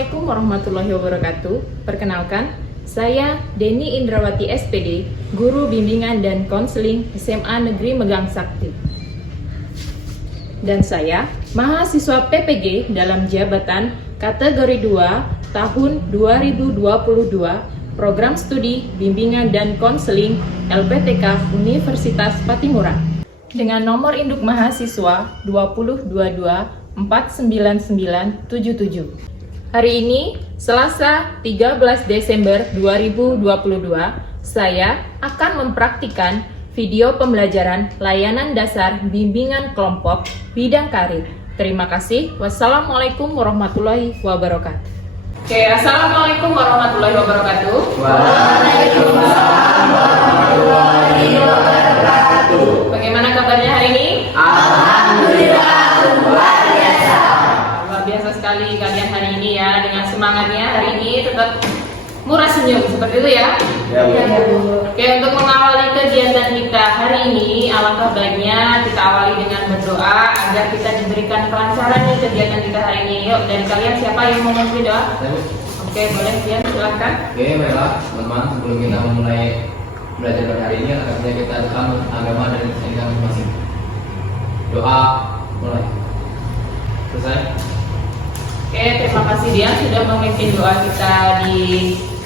Assalamualaikum warahmatullahi wabarakatuh. Perkenalkan, saya Deni Indrawati SPD, Guru Bimbingan dan Konseling SMA Negeri Megang Sakti. Dan saya mahasiswa PPG dalam jabatan kategori 2 tahun 2022 Program Studi Bimbingan dan Konseling LPTK Universitas Patimura dengan nomor induk mahasiswa 2022499977. Hari ini, Selasa 13 Desember 2022, saya akan mempraktikkan video pembelajaran layanan dasar bimbingan kelompok bidang karir. Terima kasih. Wassalamualaikum warahmatullahi wabarakatuh. Oke, assalamualaikum warahmatullahi wabarakatuh. Waalaikumsalam warahmatullahi wabarakatuh. Bagaimana kabarnya hari ini? Alhamdulillah luar biasa. Luar biasa sekali kalian hari ini ya, dengan semangatnya hari ini tetap murah senyum seperti itu ya. Ya, Bu. Oke, untuk mengawali kegiatan kita hari ini, alangkah baiknya kita awali dengan berdoa agar kita diberikan kelancaran nih kegiatan kita hari ini. Yuk, dari kalian siapa yang mau memberi doa? Oke, boleh Dian, silahkan. Oke, baiklah teman-teman, sebelum kita memulai belajar pada hari ini, akhirnya kita akan agama dan kita masing-masing. Doa mulai. Selesai. Oke, terima kasih Dian sudah memimpin doa kita di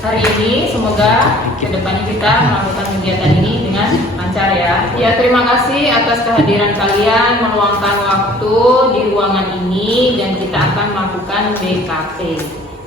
hari ini. Semoga kedepannya kita melakukan kegiatan ini dengan lancar ya. Ya, terima kasih atas kehadiran kalian meluangkan waktu di ruangan ini dan kita akan melakukan BKP.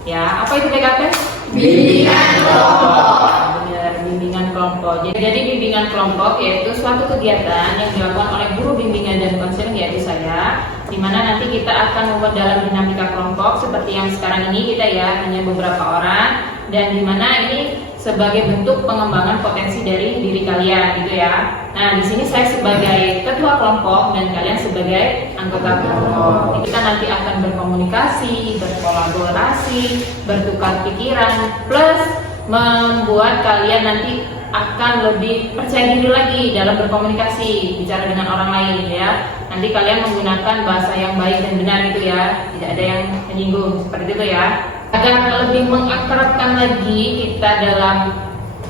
Ya, apa itu BKP? Bimbingan kelompok. Benar, bimbingan kelompok. Jadi bimbingan kelompok yaitu suatu kegiatan yang dilakukan oleh guru bimbingan dan konseling yaitu saya, di mana nanti kita akan membuat dalam dinamika kelompok seperti yang sekarang ini kita ya hanya beberapa orang, dan di mana ini sebagai bentuk pengembangan potensi dari diri kalian gitu ya. Nah, di sini saya sebagai ketua kelompok dan kalian sebagai anggota kelompok. Jadi kita nanti akan berkomunikasi, berkolaborasi, bertukar pikiran, plus membuat kalian nanti akan lebih percaya diri lagi dalam berkomunikasi, bicara dengan orang lain ya. Nanti kalian menggunakan bahasa yang baik dan benar gitu ya, tidak ada yang menyinggung seperti itu ya. Agar lebih mengakrabkan lagi kita dalam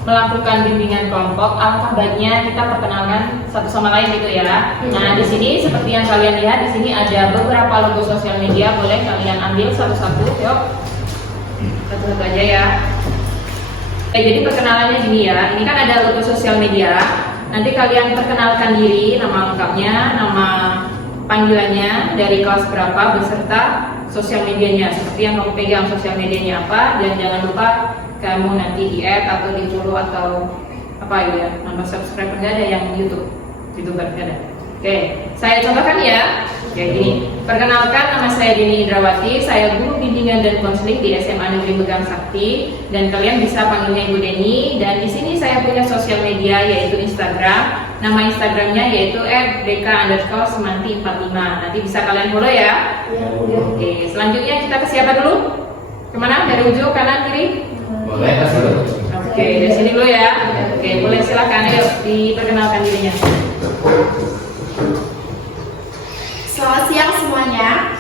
melakukan bimbingan kelompok, alangkah baiknya kita perkenalkan satu sama lain gitu ya. Nah, di sini seperti yang kalian lihat di sini ada beberapa logo sosial media, boleh kalian ambil satu-satu, yuk. Satu-satu aja ya. Jadi perkenalannya gini ya, ini kan ada logo sosial media. Nanti kalian perkenalkan diri, nama lengkapnya, nama panggilannya, dari kelas berapa, beserta sosial medianya, seperti yang kamu pegang sosial medianya apa, dan jangan lupa kamu nanti di-add atau di-follow atau apa ya, nama subscriber nggak ada yang YouTube, YouTuber nggak ada. Oke, saya contohkan ya. Oke, gini. Perkenalkan, nama saya Deni Indrawati, saya guru bimbingan dan konseling di SMA Negeri Megang Sakti, dan kalian bisa panggilnya Ibu Deni. Dan di sini saya punya sosial media yaitu Instagram. Nama Instagramnya yaitu @bk_semanti45. Nanti bisa kalian follow ya. Oke, selanjutnya kita ke siapa dulu? Kemana? Dari ujung kanan kiri? Boleh, kasih dulu. Oke, dari sini dulu ya. Oke, boleh silakan, yuk diperkenalkan dirinya. Selamat siang semuanya.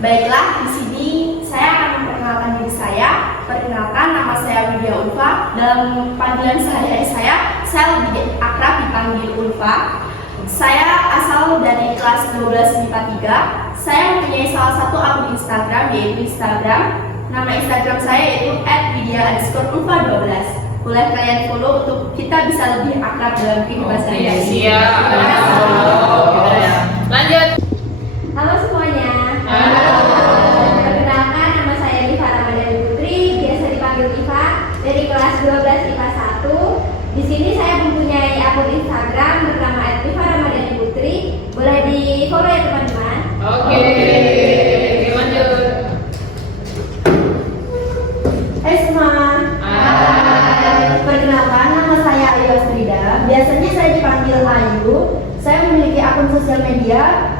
Baiklah, di sini saya akan memperkenalkan diri saya. Perkenalkan, nama saya Widya Ulfa. Dalam panggilan sehari-hari saya lebih akrab dipanggil Ulfa. Saya asal dari kelas 12 MIPA 3. Saya mempunyai salah satu akun Instagram, yaitu Instagram. Nama Instagram saya yaitu @widya_ulfa12. Boleh kalian follow untuk kita bisa lebih akrab dalam kehidupan sehari-hari. Siap. Terima kasih. Lanjut. Halo semuanya. Halo. Perkenalkan, nama saya Diva Ramadhani Putri, biasa dipanggil Diva, dari kelas 12 IPA 1. Di sini saya mempunyai akun Instagram bernama @diva_ramadhani putri. Boleh di-follow ya teman-teman. Oke, lanjut. Hai semua. Perkenalkan, nama saya Ayu Astrida. Biasanya saya dipanggil Ayu. Saya memiliki akun sosial media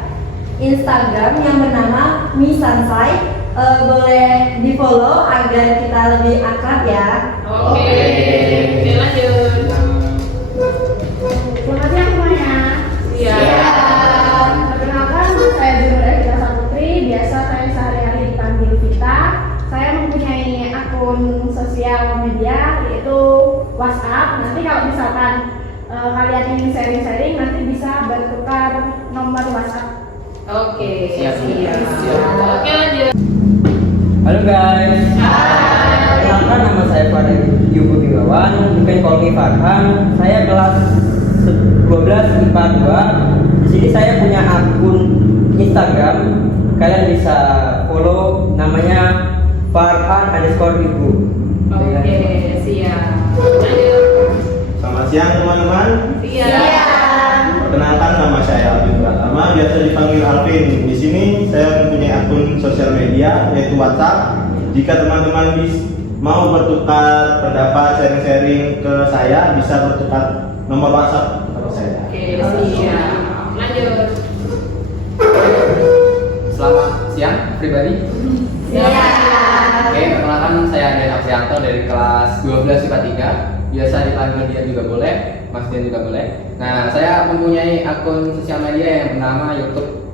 Instagram yang bernama Misansai. Boleh di follow agar kita lebih akrab ya. Oke, lanjut. Selamat siang semuanya. Siap. Perkenalkan, saya Jumur Evita Saputri. Biasa saya sehari-hari dipanggil Vita. cerita, saya mempunyai akun sosial media yaitu WhatsApp. Nanti kalau misalkan kalian ingin sharing-sharing, nanti bisa bertukar nomor WhatsApp. Oke, Siap. Oke, lanjut. Halo guys. Perkenalkan, nama saya Farhan Yugo Bimawan, mungkin call me Farhan. Saya kelas 12 IPA 2. Di sini saya punya akun Instagram. Kalian bisa follow, namanya Farhan_Ibu. Oke, siap. Lanjut. Selamat siang teman-teman. Siap. Perkenalkan, nama saya Alvin Pratama, biasa dipanggil Alvin. Di sini saya mempunyai akun sosial media yaitu WhatsApp. Jika teman-teman mau bertukar pendapat, sharing-sharing ke saya, bisa bertukar nomor WhatsApp ke saya. Oke, siap. Lanjut. Selamat siang pribadi. Oke, perkenalkan saya Dian Aksianto dari kelas 12 IPA 3. Biasa dipanggil Dian juga boleh, Mas Dian juga boleh. Nah, saya mempunyai akun sosial media yang bernama YouTube.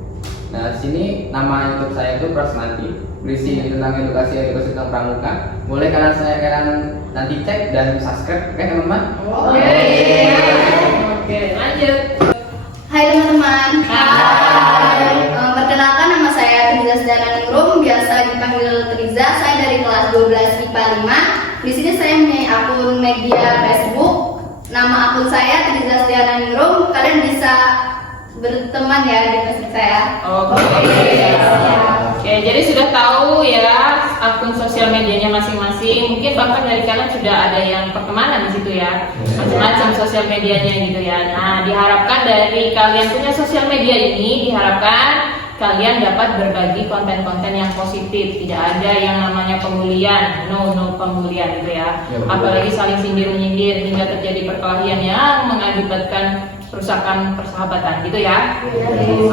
Nah, di sini nama YouTube saya itu Prasmanti, berisi tentang edukasi tentang pramuka. Boleh kalian nanti cek dan subscribe, oke teman-teman? Oke, lanjut. Hai teman-teman. Hai. Perkenalkan, nama saya Triza Setiananingrum, biasa dipanggil Triza. Saya dari kelas 12 IPA 5. Di sini saya mempunyai akun media Facebook. Nama akun saya Triza Setiananingrum. Kalian bisa berteman ya di Facebook saya. Oke. Oke, jadi sudah tahu ya akun sosial medianya masing-masing. Mungkin bahkan dari kalian sudah ada yang pertemanan di situ ya, macam-macam sosial medianya gitu ya. Nah, diharapkan dari kalian punya sosial media ini, diharapkan kalian dapat berbagi konten-konten yang positif. Tidak ada yang namanya pembulian, no pembulian gitu ya. Ya, betul. Apalagi saling sindir-menyindir hingga terjadi perkelahian yang mengakibatkan kerusakan persahabatan gitu ya.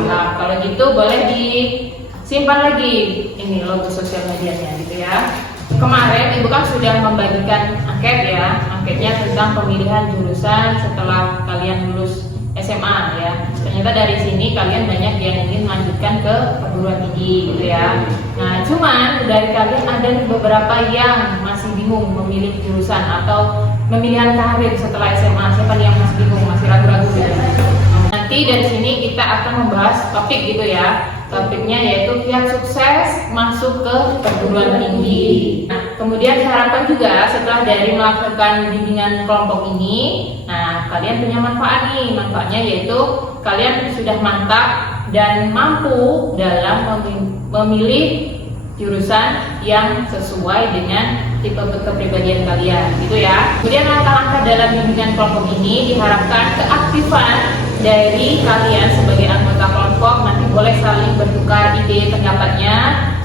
Nah, kalau gitu boleh disimpan lagi ini logo sosial medianya gitu ya. Kemarin Ibu kan sudah membagikan angket ya, angketnya tentang pemilihan jurusan setelah kalian lulus SMA ya. Ternyata dari sini kalian banyak yang ingin melanjutkan ke perguruan tinggi gitu ya. Nah, cuman dari kalian ada beberapa yang masih bingung memilih jurusan atau pemilihan karir setelah SMA. Siapa nih yang masih bingung, masih ragu-ragu gitu? Nanti dari sini kita akan membahas topik gitu ya. Topiknya yaitu kiat sukses masuk ke perguruan tinggi. Nah, kemudian diharapkan juga setelah dari melakukan bimbingan kelompok ini, nah kalian punya manfaat nih. Manfaatnya yaitu kalian sudah mantap dan mampu dalam memilih jurusan yang sesuai dengan tipe kepribadian kalian gitu ya. Kemudian langkah-langkah dalam bimbingan kelompok ini diharapkan keaktifan dari kalian sebagai anggota kelompok. Nanti boleh saling bertukar ide pendapatnya,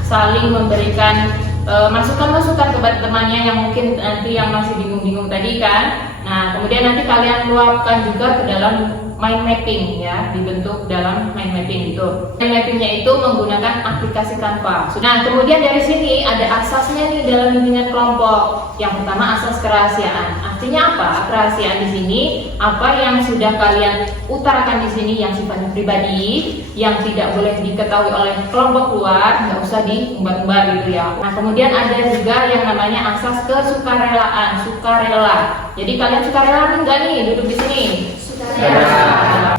saling memberikan masukan-masukan kepada temannya yang mungkin nanti yang masih bingung-bingung tadi kan. Nah, kemudian nanti kalian luapkan juga ke dalam mind mapping ya, dibentuk dalam mind mapping itu. Mind mappingnya itu menggunakan aplikasi Canva. Nah, kemudian dari sini ada asasnya nih dalam bimbingan kelompok. Yang pertama asas kerahasiaan. Artinya apa? Kerahasiaan di sini apa yang sudah kalian utarakan di sini yang sifatnya pribadi, yang tidak boleh diketahui oleh kelompok luar, nggak usah diumbar-umbar gitu ya. Nah, kemudian ada juga yang namanya asas kesukarelaan, sukarela. Jadi kalian sukarela enggak nih duduk di sini?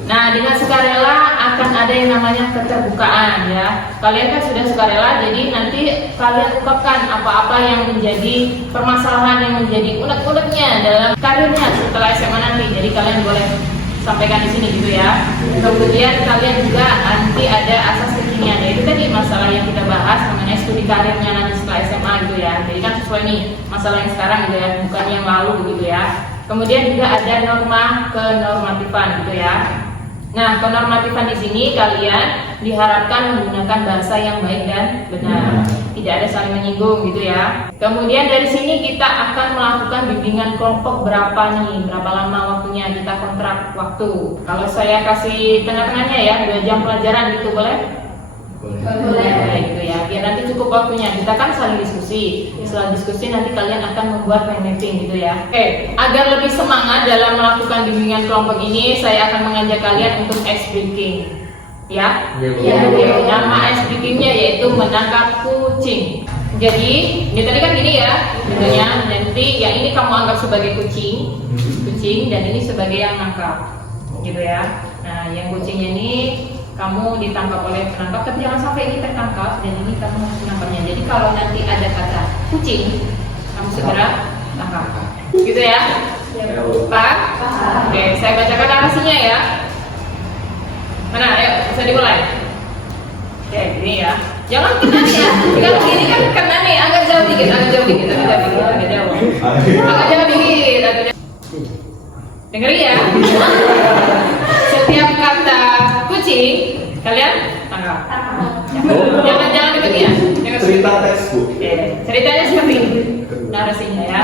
Nah, dengan sukarela akan ada yang namanya keterbukaan ya. Kalian kan sudah sukarela, jadi nanti kalian ungkapkan apa-apa yang menjadi permasalahan yang menjadi unek-uneknya dalam karirnya setelah SMA nanti. Jadi kalian boleh sampaikan di sini gitu ya. Kemudian kalian juga nanti ada asas kekinian, yaitu tadi masalah yang kita bahas mengenai studi karirnya nanti setelah SMA gitu ya. Jadi kan sesuai nih masalah yang sekarang gitu ya, bukan yang lalu gitu ya. Kemudian juga ada norma kenormatifan gitu ya. Nah, kenormatifan di sini kalian diharapkan menggunakan bahasa yang baik dan benar, tidak ada saling menyinggung gitu ya. Kemudian dari sini kita akan melakukan bimbingan kelompok berapa nih, berapa lama waktunya, kita kontrak waktu. Kalau saya kasih tengah-tengahnya ya, 2 jam pelajaran gitu boleh? Boleh gitu ya, biar nanti cukup waktunya. Kita kan saling diskusi. Setelah diskusi nanti kalian akan membuat mind mapping gitu ya. Oke, agar lebih semangat dalam melakukan bimbingan kelompok ini, saya akan mengajak kalian untuk ice breaking. Ya, nama ice breakingnya yaitu menangkap kucing. Jadi, ini tadi kan gini ya, bentuknya. Nanti yang ini kamu anggap sebagai kucing, dan ini sebagai yang nangkap, gitu ya. Nah, yang kucingnya ini kamu ditangkap oleh penangkap, tapi jangan sampai ini tertangkap dan ini kamu menangkapnya. Jadi kalau nanti ada kata kucing, kamu segera tangkap, gitu ya. Pak? Oke, saya bacakan narasinya ya. Mana? Ayo, bisa dimulai. Oke, ini ya. Jangan kena nih ya. Kalau gini kan kena nih, agak jauh dikit. Dengerin ya. Setiap kata kucing, kalian tangkap. Jangan demikian. Cerita teks, Bu. Oke, ceritanya seperti ini. Narasinya ya.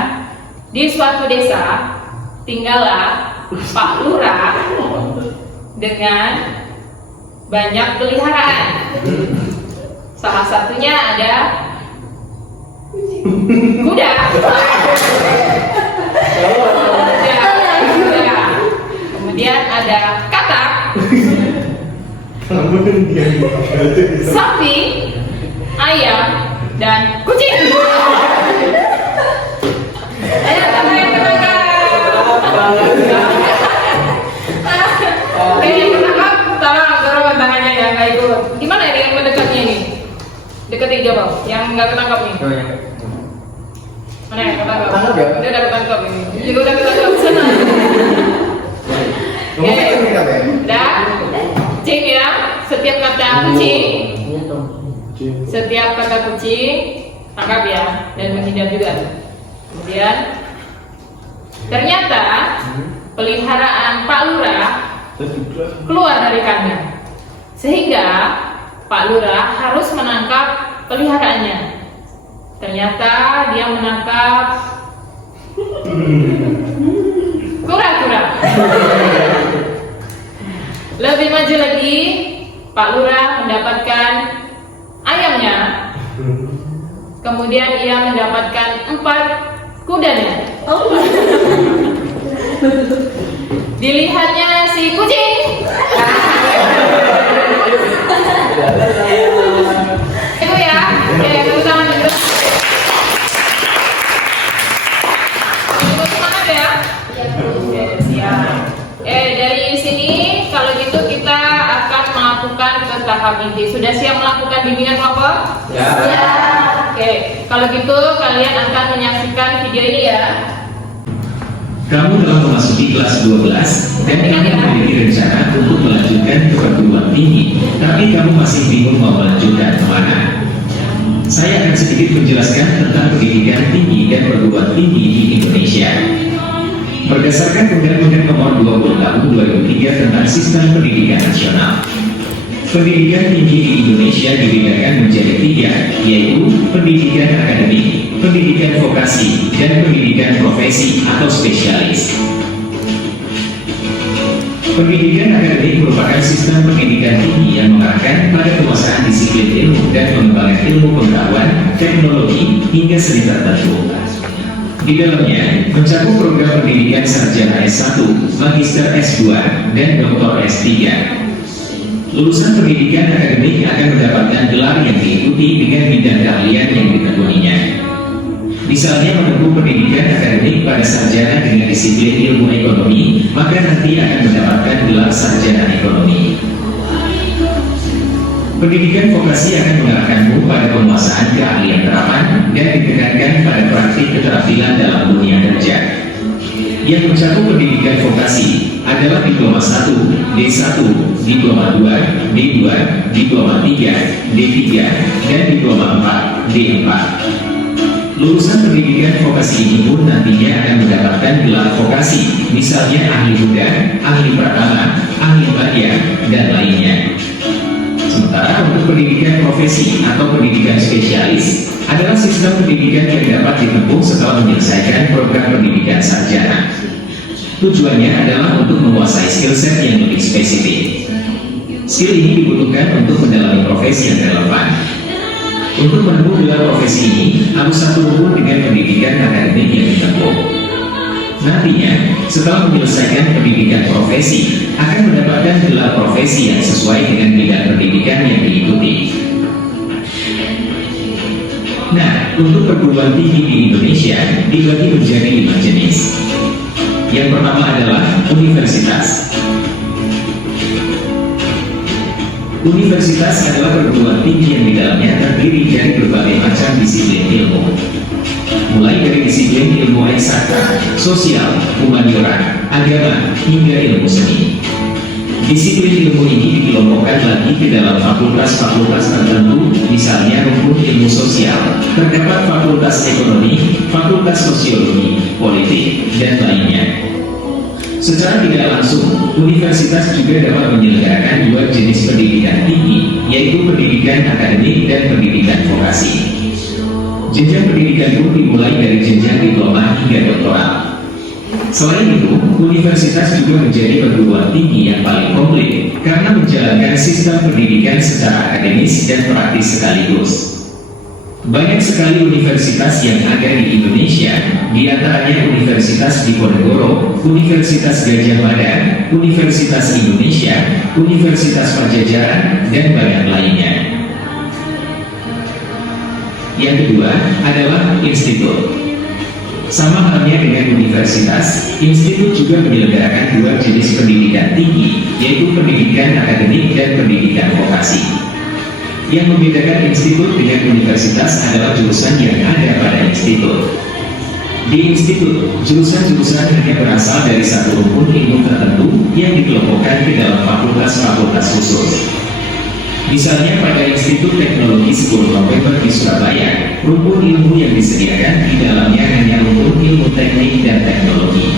Di suatu desa tinggallah Pak Lurah dengan banyak peliharaan. Salah satunya ada kuda. Kemudian ada katak, sapi, ayam, dan kucing. Ayo yang ketangkap, tolong tangannya ya, nggak ikut. Gimana ini yang mendekatnya ini? Deketin coba, yang nggak ketangkap nih. Mana yang ketangkap? Dia udah ketangkap ini. Juga udah ketangkap sana. Oke, udah. Kucing ya. Setiap kata kucing, tangkap ya, dan menghindar juga. Kemudian, ternyata peliharaan Pak Lurah keluar dari kandang, sehingga Pak Lurah harus menangkap peliharaannya. Ternyata dia menangkap kura-kura. Lebih maju lagi, Pak Lurah mendapatkan ayamnya. Kemudian ia mendapatkan 4 kudanya. Dilihatnya si kucing. Itu ya. Oke, tepuk tangan dulu. Tepuk semangat ya. Oke, siap. Dari sini kalau gitu kita akan melakukan ke tahap inti. Sudah siap melakukan bimbingan kelompok? Ya. Oke, kalau gitu kalian akan menyaksikan video ini ya. Kamu telah memasuki kelas 12 dan kamu memiliki rencana untuk melanjutkan ke perguruan tinggi, tapi kamu masih bingung mau melanjutkan kemana. Saya akan sedikit menjelaskan tentang pendidikan tinggi dan perguruan tinggi di Indonesia. Berdasarkan Undang-Undang Nomor 20 Tahun 2003 tentang Sistem Pendidikan Nasional, pendidikan tinggi di Indonesia dibedakan menjadi 3, yaitu pendidikan akademik, pendidikan vokasi, dan pendidikan profesi atau spesialis. Pendidikan akademik merupakan sistem pendidikan tinggi yang mengarahkan pada penguasaan disiplin ilmu dan pengembangan ilmu pengetahuan, teknologi, hingga seni tertentu. Di dalamnya mencakup program pendidikan sarjana S1, magister S2, dan doktor S3. Lulusan pendidikan akademik akan mendapatkan gelar yang diikuti dengan bidang keahlian yang ditekuninya. Misalnya menempuh pendidikan akademik pada sarjana dengan disiplin ilmu ekonomi, maka nanti akan mendapatkan gelar sarjana ekonomi. Pendidikan vokasi akan mengarahkanmu pada penguasaan keahlian terapan dan ditekankan pada praktik keterampilan dalam dunia kerja. Yang mencakup pendidikan vokasi adalah diploma 1, D1, diploma 2, D2, diploma 3, D3, dan diploma 4, D4. Lulusan pendidikan vokasi ini pun nantinya akan mendapatkan gelar vokasi, misalnya ahli gudang, ahli pratama, ahli badya, dan lainnya. Sementara untuk pendidikan profesi atau pendidikan spesialis adalah sistem pendidikan yang dapat ditempuh setelah menyelesaikan program pendidikan sarjana. Tujuannya adalah untuk menguasai skill set yang lebih spesifik. Skill ini dibutuhkan untuk mendalami profesi yang relevan. Untuk menempuh gelar profesi ini harus satu rumpun dengan pendidikan akademik yang ditempuh. Nantinya, setelah menyelesaikan pendidikan profesi, akan mendapatkan gelar profesi yang sesuai dengan bidang pendidikan yang diikuti. Nah, untuk perguruan tinggi di Indonesia dibagi menjadi 5 jenis. Yang pertama adalah universitas. Universitas adalah perguruan tinggi yang di dalamnya terdiri dari berbagai macam disiplin ilmu, mulai dari disiplin ilmu eksakta, sosial, humaniora, agama, hingga ilmu seni. Disiplin ilmu ini dikelompokkan lagi ke dalam fakultas-fakultas tertentu, misalnya rumpun ilmu sosial, terdapat fakultas ekonomi, fakultas sosiologi, politik, dan lainnya. Secara tidak langsung, universitas juga dapat menyelenggarakan 2 jenis pendidikan tinggi, yaitu pendidikan akademik dan pendidikan vokasi. Jenjang pendidikan pun dimulai dari jenjang diploma hingga doktoral. Selain itu, universitas juga menjadi perguruan tinggi yang paling komplit karena menjalankan sistem pendidikan secara akademis dan praktis sekaligus. Banyak sekali universitas yang ada di Indonesia, di antaranya Universitas Diponegoro, Universitas Gadjah Mada, Universitas Indonesia, Universitas Pajajaran, dan banyak lainnya. Yang kedua adalah institut. Sama halnya dengan universitas, institut juga menyelenggarakan 2 jenis pendidikan tinggi, yaitu pendidikan akademik dan pendidikan vokasi. Yang membedakan institut dengan universitas adalah jurusan yang ada pada institut. Di institut, jurusan-jurusan hanya berasal dari satu rumpun ilmu tertentu yang dikelompokkan ke dalam fakultas-fakultas khusus. Misalnya pada Institut Teknologi 10 November di Surabaya, rumpun ilmu yang disediakan di dalamnya hanya rumpun ilmu teknik dan teknologi.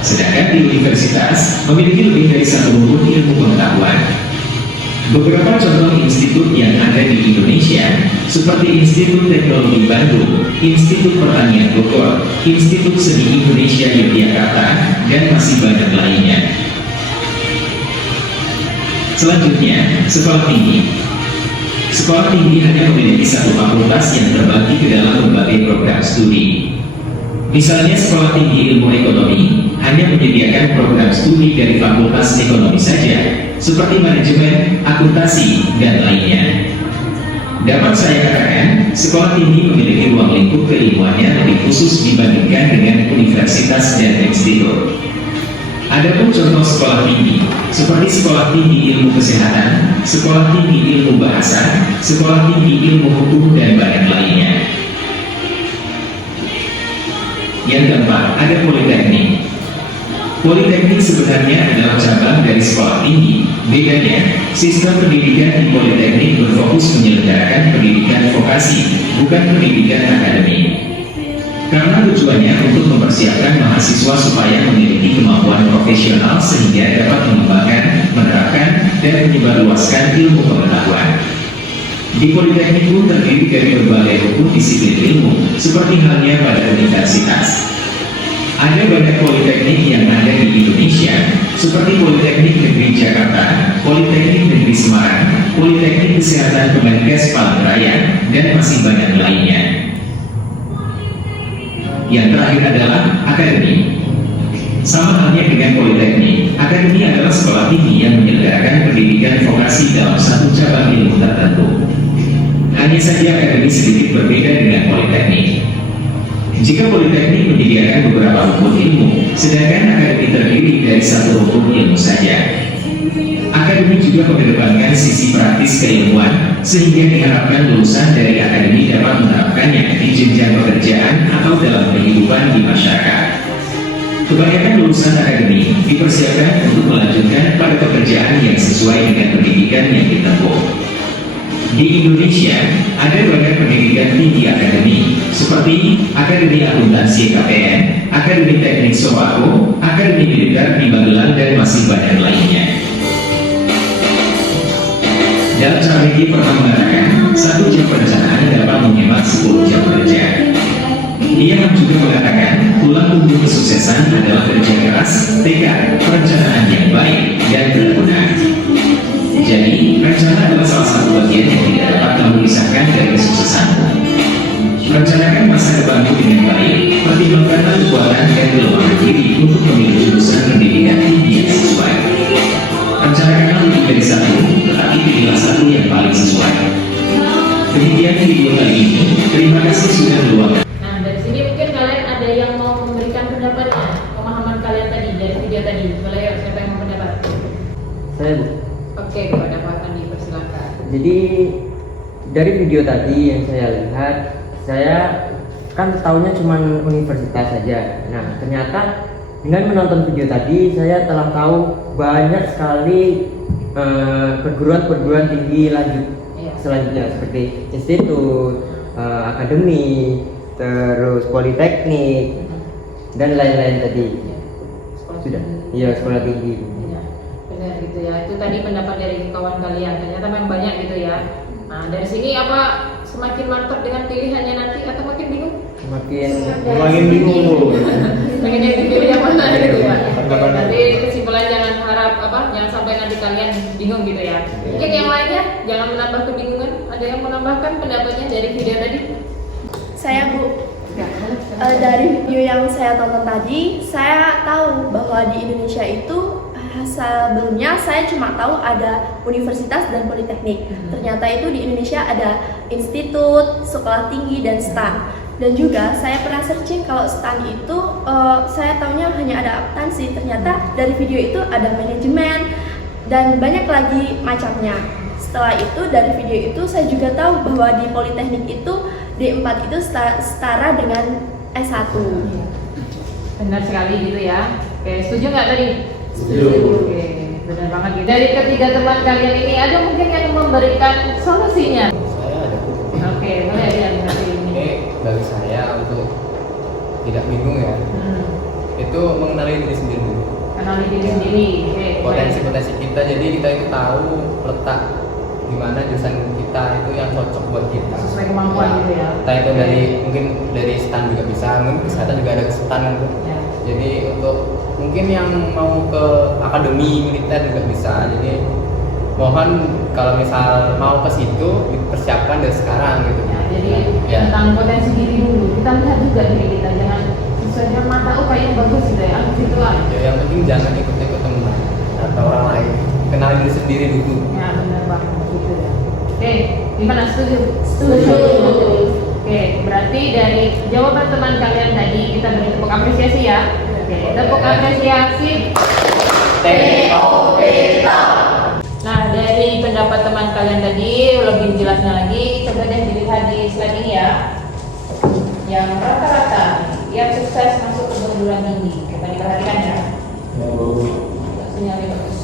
Sedangkan di universitas memiliki lebih dari satu rumpun ilmu pengetahuan. Beberapa contoh institut yang ada di Indonesia, seperti Institut Teknologi Bandung, Institut Pertanian Bogor, Institut Seni Indonesia Yogyakarta, dan masih banyak lainnya. Selanjutnya, sekolah tinggi. Sekolah tinggi hanya memiliki satu fakultas yang terbagi ke dalam berbagai program studi. Misalnya sekolah tinggi ilmu ekonomi hanya menyediakan program studi dari fakultas ekonomi saja, seperti manajemen, akuntansi, dan lainnya. Dapat saya katakan, sekolah tinggi memiliki ruang lingkup keilmuannya lebih khusus dibandingkan dengan universitas dan institut. Adapun contoh sekolah tinggi, seperti sekolah tinggi ilmu kesehatan, sekolah tinggi ilmu bahasa, sekolah tinggi ilmu hukum, dan banyak lainnya. Yang keempat, ada politeknik. Politeknik sebenarnya adalah cabang dari sekolah tinggi. Bedanya, sistem pendidikan di politeknik berfokus menyelenggarakan pendidikan vokasi, bukan pendidikan akademik. Karena tujuannya untuk mempersiapkan mahasiswa supaya memiliki kemampuan profesional sehingga dapat mengembangkan, menerapkan, dan menyebarluaskan ilmu pengetahuan. Di politeknik pun terdiri dari berbagai rukun disiplin ilmu, seperti halnya pada universitas. Ada banyak politeknik yang ada di Indonesia, seperti Politeknik Negeri Jakarta, Politeknik Negeri Semarang, Politeknik Kesehatan Kemenkes Palangkaraya, dan masih banyak lainnya. Yang terakhir adalah akademi. Sama halnya dengan politeknik, akademi adalah sekolah tinggi yang menyelenggarakan pendidikan vokasi dalam satu cabang ilmu tertentu. Hanya saja akademi sedikit berbeda dengan politeknik. Jika politeknik menyediakan beberapa rukun ilmu, sedangkan akademi terdiri dari satu rukun ilmu saja. Akademi juga mengedepankan sisi praktis keilmuan, sehingga diharapkan lulusan dari akademi dapat menerapkannya di jenjang pekerjaan atau dalam kehidupan di masyarakat. Kebanyakan lulusan akademi dipersiapkan untuk melanjutkan pada pekerjaan yang sesuai dengan pendidikan yang ditempuh. Di Indonesia, ada banyak pendidikan tinggi akademi, seperti Akademi Akuntansi KPN, Akademi Teknik Sowako, Akademi Militer di Magelang, dan masih banyak lainnya. Dalam Carnegie pernah mengatakan, 1 jam perencanaan dapat menghemat 10 jam kerja. Ia juga mengatakan, tulang punggung kesuksesan adalah kerja keras, tekad, perencanaan yang baik, dan berguna. Jadi, rencana adalah salah satu bagian yang tidak dapat kamu pisahkan dari kesuksesan. Rencanakan masa depanmu dengan baik, pertimbangkanlah kekuatan dan kelemahan diri untuk memilih jurusan pendidikan tinggi yang sesuai. Rencanakanlah lebih dari satu, tetapi pilihlah satu yang paling sesuai. Demikian video kali ini. Saya Bu. Oke, kepada Pak Andi persilakan. Jadi dari video tadi yang saya lihat, saya kan tahunya cuma universitas saja. Nah, ternyata dengan menonton video tadi, saya telah tahu banyak sekali perguruan-perguruan tinggi lanjut Iya. selanjutnya seperti institut, akademi, terus politeknik dan lain-lain tadi. Sekolah Sudah, tinggi. iya sekolah tinggi. Iya, benar gitu ya. Itu tadi pendapat dari kawan kalian. Ternyata memang banyak gitu ya. Nah, dari sini apa semakin mantap dengan pilihannya nanti atau makin bingung? Makin bingung Bu. Pengen yang dipilih yang mana gitu ya. Pendapat. Nanti kesimpulan jangan harap jangan sampai nanti kalian bingung gitu ya. Mungkin yang lainnya jangan menambah kebingungan. Ada yang menambahkan pendapatnya dari video tadi? Saya Bu, dari video yang saya tonton tadi, saya tahu bahwa di Indonesia itu sebelumnya saya cuma tahu ada universitas dan politeknik. Ternyata itu di Indonesia ada institut, sekolah tinggi, dan STAN. Dan juga saya pernah searching kalau STAN itu saya tahunya hanya ada akuntansi. Ternyata dari video itu ada manajemen dan banyak lagi macamnya. Setelah itu dari video itu saya juga tahu bahwa di politeknik itu D4 itu setara dengan S1. Benar sekali gitu ya. Oke, setuju nggak tadi? Setuju. Oke, benar banget gitu. Dari ketiga teman kalian ini ada mungkin yang memberikan solusinya? Saya ada Bu. Oke, boleh ya nanti ini. Ini bagi saya untuk tidak bingung ya, itu mengenali diri sendiri dulu. Kenali diri sendiri. Oke, Potensi-potensi kita, jadi kita itu tahu letak di mana jurusan kita itu yang cocok buat kita. sesuai kemampuan gitu ya. Kita itu dari mungkin dari STAN juga bisa, mungkin kesehatan juga ada STAN kan, Bu. Ya. Jadi untuk mungkin yang mau ke akademi militer juga bisa. Jadi mohon kalau misal mau ke situ dipersiapkan dari sekarang gitu. Ya, jadi Ya. tentang potensi diri dulu. Kita lihat juga diri kita, jangan sesuai mata yang bagus gitu ya. Gitu aja. Ya, yang penting jangan ikut-ikut teman atau orang lain. Kenali diri sendiri dulu. Ya benar banget gitu ya. Oke, gimana setuju? Oke, berarti dari jawaban teman kalian tadi kita beri tepuk apresiasi ya. Oke, tepuk apresiasi. Nah, dari pendapat teman kalian tadi lebih jelasnya lagi, coba deh dilihat di slide ini ya. Yang rata-rata yang sukses masuk ke perguruan tinggi, coba diperhatikan ya. Sinyalnya bagus.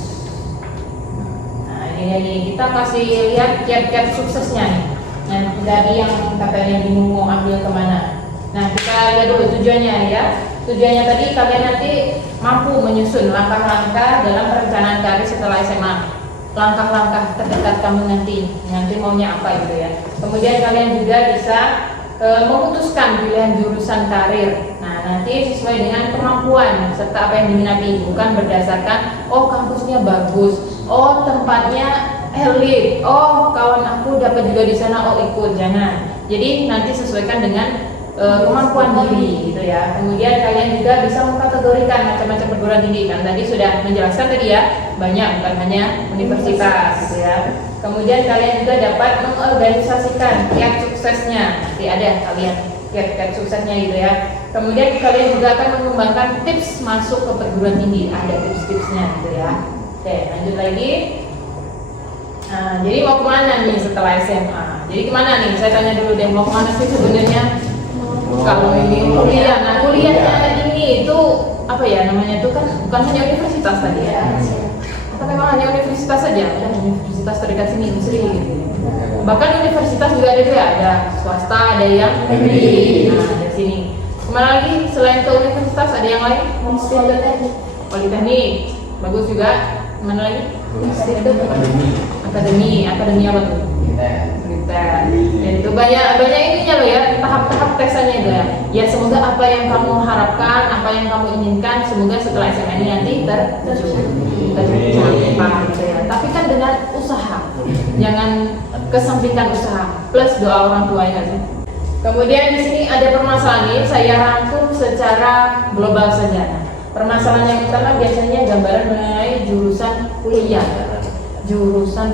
Nah, ini kita kasih lihat kiat-kiat suksesnya nih. Nah, dari yang katanya bingung mau ambil kemana. Nah, kita lihat dulu tujuannya ya. Tujuannya tadi kalian nanti mampu menyusun langkah-langkah dalam perencanaan karir setelah SMA. Langkah-langkah terdekat kamu nanti maunya apa gitu ya. Kemudian kalian juga bisa memutuskan pilihan jurusan karir. Nah, nanti sesuai dengan kemampuan serta apa yang diminati, bukan berdasarkan oh kampusnya bagus, oh tempatnya elit, oh kawan aku dapat juga di sana, oh ikut. Jangan. Jadi nanti sesuaikan dengan kemampuan diri gitu ya. Kemudian kalian juga bisa mengkategorikan macam-macam perguruan tinggi, kan tadi sudah menjelaskan tadi ya, banyak bukan hanya universitas gitu ya. Kemudian kalian juga dapat mengorganisasikan kiat suksesnya. Nanti ada kalian kiat suksesnya gitu ya. Kemudian kalian juga akan mengembangkan tips masuk ke perguruan tinggi, ada tips-tipsnya gitu ya. Oke, lanjut lagi. Nah, jadi mau kemana nih setelah SMA? Jadi kemana nih? Saya tanya dulu deh, mau kemana sih sebenarnya? Kalau ini kuliah, nah kuliahnya ini itu apa ya namanya itu kan bukan hanya universitas tadi ya? Atau memang hanya universitas saja? Ya, universitas terdekat sini, Unsri gitu. Bahkan universitas juga ada ada swasta, ada yang negeri. Nah, dari sini. Kemana lagi selain ke universitas ada yang lain? Politeknik, bagus juga. Mana lagi? Akademi apa tuh? Militer. Dan itu banyak ininya loh ya, tahap-tahap tesannya itu ya. Ya semoga apa yang kamu harapkan, apa yang kamu inginkan, semoga setelah SMA ini nanti tercapai gitu ya. Tapi kan dengan usaha, jangan kesampingkan usaha. Plus doa orang tua ya sih. Kemudian di sini ada permasalahan ini, saya rangkum secara global saja. Permasalahan yang utama biasanya gambaran mengenai jurusan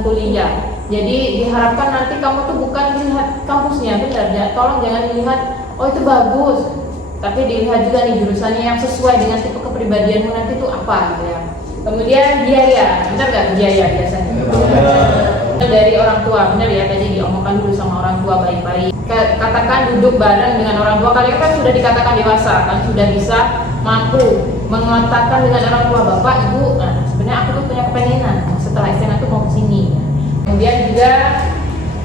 kuliah. Jadi diharapkan nanti kamu tuh bukan dilihat kampusnya, benar ya. Tolong jangan dilihat oh itu bagus, tapi dilihat juga nih jurusannya yang sesuai dengan tipe kepribadianmu nanti tuh apa gitu ya. Kemudian biaya, benar nggak biaya biasanya? Dari orang tua, benar ya, tadi diomongkan dulu sama orang tua baik-baik. Katakan duduk bareng dengan orang tua, kalian kan sudah dikatakan dewasa, kan sudah bisa mampu mengatakan dengan orang tua, bapak, ibu, nah sebenarnya aku tuh punya kepengenan setelah SMA tuh mau kesini. Kemudian juga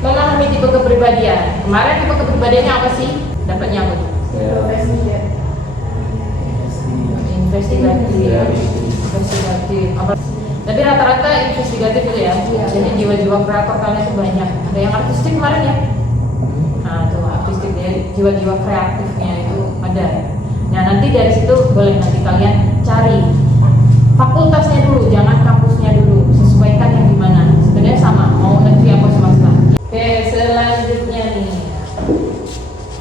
memahami tipe kepribadian. Kemarin tipe kepribadiannya apa sih? Dapatnya apa tuh? Investigatif. Apa? Tapi rata-rata investigatif itu ya. Jadi jiwa-jiwa kreator kalian itu banyak. Ada yang artistik kemarin ya. Nah itu artistik ya, jiwa-jiwa kreatifnya itu ada. Nah nanti dari situ boleh nanti kalian cari fakultasnya dulu, jangan kampusnya dulu. Sesuaikan yang di mana. Sebenarnya sama, mau negeri apa swasta. Oke, selanjutnya nih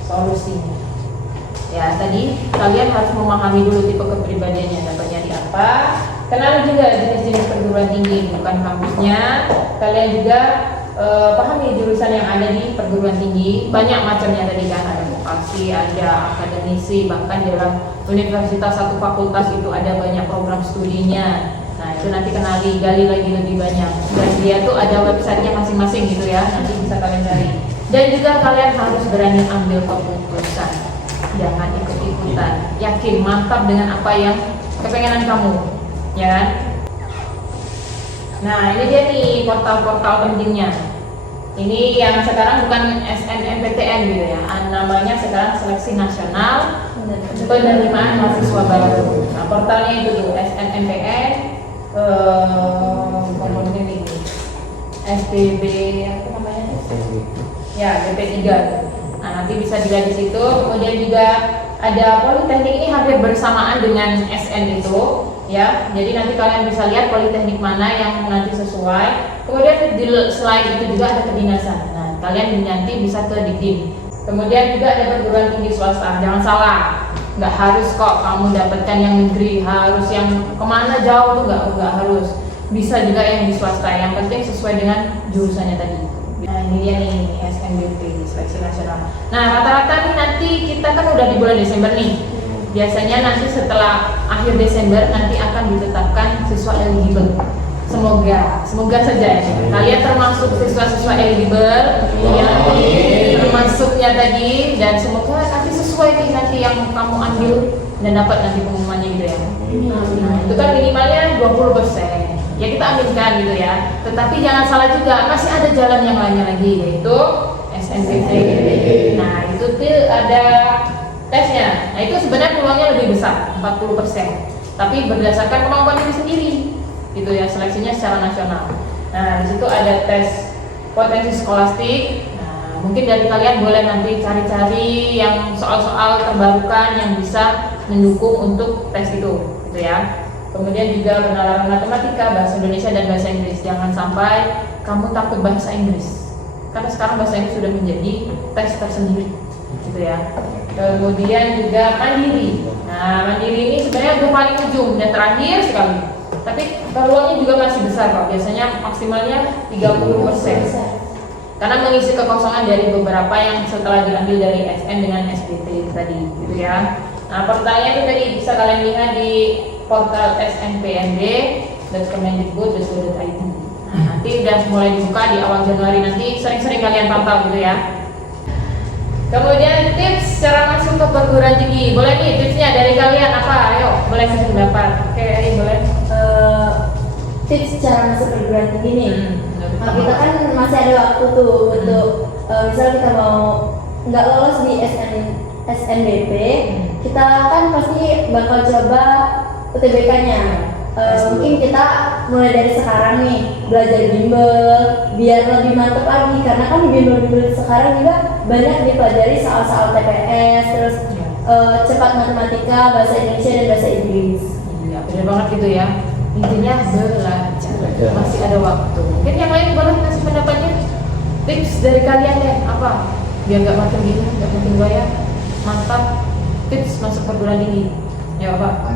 solusinya. Ya tadi kalian harus memahami dulu tipe kepribadiannya, dapatnya di apa. Kenali juga jenis-jenis perguruan tinggi, bukan kampusnya. Kalian juga pahami jurusan yang ada di perguruan tinggi. Banyak macamnya tadi kan, ada vokasi, ada akademisi, bahkan dalam universitas satu fakultas itu ada banyak program studinya. Nah itu nanti kenali, gali lagi lebih banyak. Dan dia tuh ada websitenya masing-masing gitu ya, nanti bisa kalian cari. Dan juga kalian harus berani ambil keputusan, jangan ikut-ikutan. Yakin, mantap dengan apa yang kepengenan kamu, ya kan? Nah ini dia nih portal-portal pentingnya. Ini yang sekarang bukan SNMPTN gitu ya, namanya sekarang Seleksi Nasional Penerimaan Mahasiswa Baru. Nah portalnya itu tuh SNMPN, kemudian ini SPB apa namanya? Ya BP3. Nah nanti bisa dilihat di situ. Kemudian juga ada politeknik, ini hampir bersamaan dengan SN itu ya. Jadi nanti kalian bisa lihat politeknik mana yang nanti sesuai. Kemudian selain itu juga ada kedinasan. Nah kalian nanti bisa ke Dikdim. Kemudian juga ada perguruan tinggi swasta. Jangan salah, nggak harus kok kamu dapatkan yang negeri, harus yang kemana jauh tuh nggak harus. Bisa juga yang di swasta. Yang penting sesuai dengan jurusannya tadi. Nah ini dia nih SNBP, Seleksi Nasional. Nah rata-rata nih nanti kita kan udah di bulan Desember nih. Biasanya nanti setelah akhir Desember nanti akan ditetapkan siswa eligible. Semoga saja ya. Kalian termasuk siswa-siswa eligible yang termasuknya tadi, dan semoga nanti sesuai nih nanti yang kamu ambil dan dapat nanti pengumumannya gitu ya. Nah itu kan minimalnya 20%. Ya kita ambilkan gitu ya. Tetapi jangan salah juga, masih ada jalan yang lainnya lagi, yaitu SNPT. Nah itu tuh ada tesnya. Nah itu sebenarnya peluangnya lebih besar, 40%. Tapi berdasarkan kemampuan diri sendiri, gitu ya, seleksinya secara nasional. Nah di situ ada tes potensi skolastik. Nah mungkin dari kalian boleh nanti cari-cari yang soal-soal terbarukan yang bisa mendukung untuk tes itu, gitu ya. Kemudian juga penalaran matematika, bahasa Indonesia dan bahasa Inggris. Jangan sampai kamu takut bahasa Inggris, karena sekarang bahasa Inggris sudah menjadi tes tersendiri, gitu ya. Kemudian juga mandiri. Nah mandiri ini sebenarnya udah paling ujung dan terakhir sekali, tapi peluangnya juga masih besar kok. Biasanya maksimalnya 30%, karena mengisi kekosongan dari beberapa yang setelah diambil dari SN dengan SBT tadi, gitu ya. Nah portalnya itu tadi bisa kalian lihat di portal snpnd.kemendikbud.go.id. Nah, nanti udah mulai dibuka di awal Januari, nanti sering-sering kalian pantau gitu ya. Kemudian tips cara masuk ke perguruan tinggi. Boleh nih tipsnya dari kalian apa? Ayo, boleh kasih pendapat. Oke, Eri boleh. Tips cara masuk perguruan tinggi nih. Nah, kita kan masih ada waktu tuh untuk misal kita mau nggak lolos di SNBP, kita kan pasti bakal coba UTBK-nya. Mungkin kita mulai dari sekarang nih belajar bimbel biar lebih mantap lagi, karena kan di bimbel-bimbel sekarang juga banyak dipelajari soal-soal TPS, terus cepat matematika, bahasa Indonesia dan bahasa Inggris. Iya, benar banget gitu ya. Intinya belajar, masih ada waktu. Mungkin yang lain boleh kasih pendapatnya. Tips dari kalian deh apa? Biar nggak makin gini, nggak makin gaya, mantap. Tips masuk perguruan tinggi. Ya apa?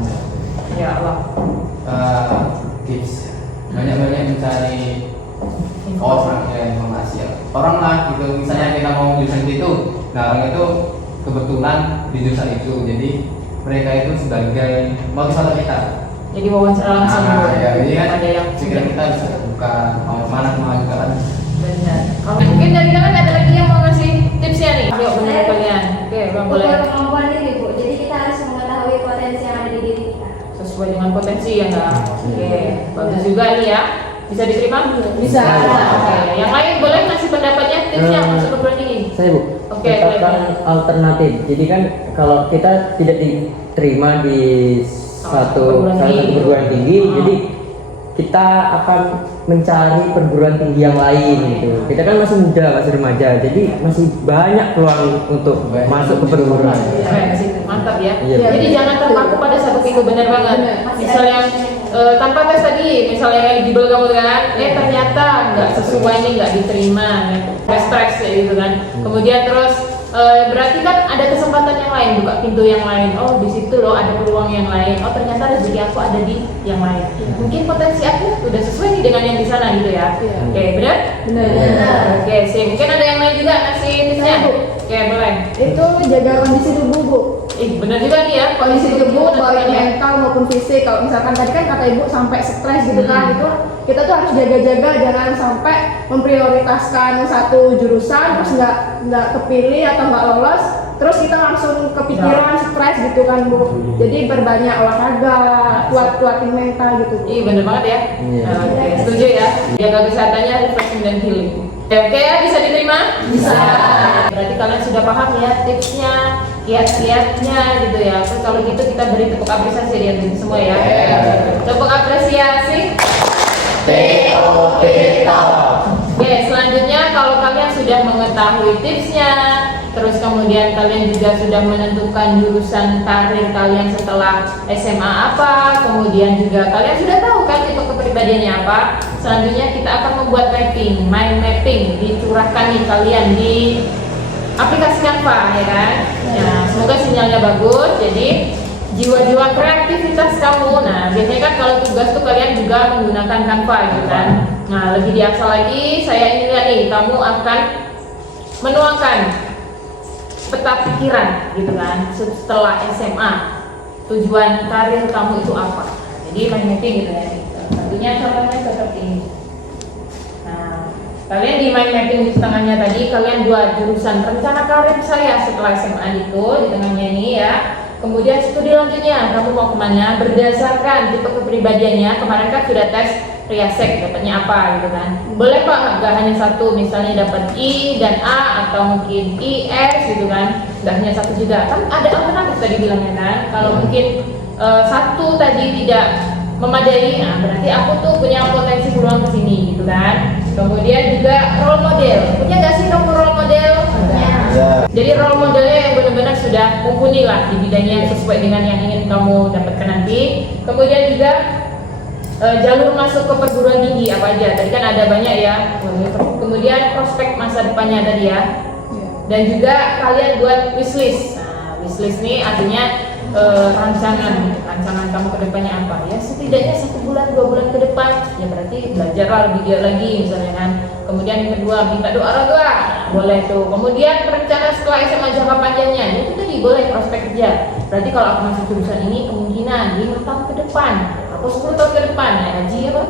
Ya Allah. Tips banyak-banyak mencari orang ya, informasi ya. Orang lah gitu, misalnya kita mau jurusan itu, nah orang itu kebetulan di jurusan itu, jadi mereka itu sebagai motivator kita. Jadi wawancara langsung ya, ini kan ada yang pikiran kita bisa terbuka mau kemana juga kan. benar. Kalau mungkin dari kalian ada lagi yang mau ngasih tipsnya nih? Yuk benar kalian. Oke, Bang boleh. Ukur kemampuan diri Bu, jadi kita harus mengetahui potensi yang ada di diri kita. Sesuai dengan potensi ya enggak? Oke, bagus juga nih ya. Bisa diterima? Bisa. Oke, yang lain boleh ngasih pendapatnya tipsnya masuk perguruan tinggi. Saya Bu, Oke, tetapkan boleh. alternatif. Jadi kan kalau kita tidak diterima di salah satu perguruan tinggi, jadi kita akan mencari perguruan tinggi yang lain gitu. Kita kan masih muda, masih remaja, jadi masih banyak peluang untuk masuk ke perguruan. Keren sih, mantap ya. Iya. Jadi jangan terpaku pada satu pintu, benar banget. Misalnya tanpa tes tadi, misalnya eligible kamu kan, ternyata nggak sesuai nih, nggak diterima, stres ya gitu kan. Kemudian terus berarti kan ada kesempatan yang lain, buka pintu yang lain. Oh di situ loh ada peluang yang lain. Oh ternyata rezeki aku ada di yang lain. Mungkin potensi aku udah sesuai nih dengan yang di sana gitu ya. Oke, benar? Benar. Oke, sih. Mungkin ada yang lain juga ngasih tipsnya. Oke, boleh. Itu jaga kondisi tubuh Bu, Benar juga nih ya. kondisi tubuh baik menentukan ya. mental maupun fisik. Kalau misalkan tadi kan kata ibu sampai stres gitu kan, itu kita tuh harus jaga-jaga jangan sampai memprioritaskan satu jurusan terus nggak kepilih atau nggak lolos, terus kita langsung kepikiran stres gitu kan Bu. Jadi berbanyak olahraga, kuatin mental gitu Bu. Iya bener banget ya. Iya. Oke, setuju ya. Jaga kesehatannya, refreshing dan healing. Oke ya, bisa diterima? Bisa. Berarti kalian sudah paham ya tipsnya, kiat-kiatnya gitu ya. Terus kalau gitu kita beri tepuk apresiasi dia semua ya. Tepuk apresiasi. TOP Talk. Oke, selanjutnya kalau kalian sudah mengetahui tipsnya, terus kemudian kalian juga sudah menentukan jurusan karir kalian setelah SMA apa, kemudian juga kalian sudah tahu kan tipe kepribadiannya apa. Selanjutnya kita akan membuat mapping, mind mapping, dicurahkan nih kalian di aplikasi Canva ya kan. Nah, semoga sinyalnya bagus. Jadi jiwa-jiwa kreativitas kamu. Nah, biasanya kan kalau tugas tuh kalian juga menggunakan Canva gitu kan. Nah, lebih diasah lagi, saya ingin lihat nih, kamu akan menuangkan peta pikiran gitu kan setelah SMA. Tujuan karir kamu itu apa? Jadi mind mapping gitu ya. Tentunya contohnya seperti ini. Nah, kalian di mind mapping di setengahnya tadi kalian buat jurusan rencana karir saya setelah SMA itu di tengahnya ini ya. Kemudian studi lanjutnya, kamu mau kemana? Berdasarkan tipe kepribadiannya, kemarin kan sudah tes Riasek, dapatnya apa gitu kan. Boleh Pak, nggak hanya satu, misalnya dapat I dan A atau mungkin IS gitu kan. Nggak hanya satu juga, kan ada alternatif tadi bilangnya kan. Kalau mungkin satu tadi tidak memadai, nah berarti aku tuh punya potensi peluang ke sini gitu kan. Kemudian juga role model, punya nggak sih kamu role model? Jadi role modelnya yang benar-benar sudah mumpuni lah di bidangnya yang sesuai dengan yang ingin kamu dapatkan nanti. Kemudian juga jalur masuk ke perguruan tinggi apa aja, tadi kan ada banyak ya. Kemudian prospek masa depannya tadi ya. Dan juga kalian buat wishlist. Nah, wishlist nih artinya rancangan kamu ke depannya apa ya, setidaknya 1 bulan 2 bulan ke depan ya, berarti belajarlah lebih giat lagi misalnya kan. Kemudian yang kedua minta doa orang tua, boleh tuh. Kemudian rencana setelah SMA jangka panjangnya itu tadi boleh prospek kerja, berarti kalau aku masuk jurusan ini kemungkinan 5 tahun ke depan atau 10 tahun ke depan ya, haji apa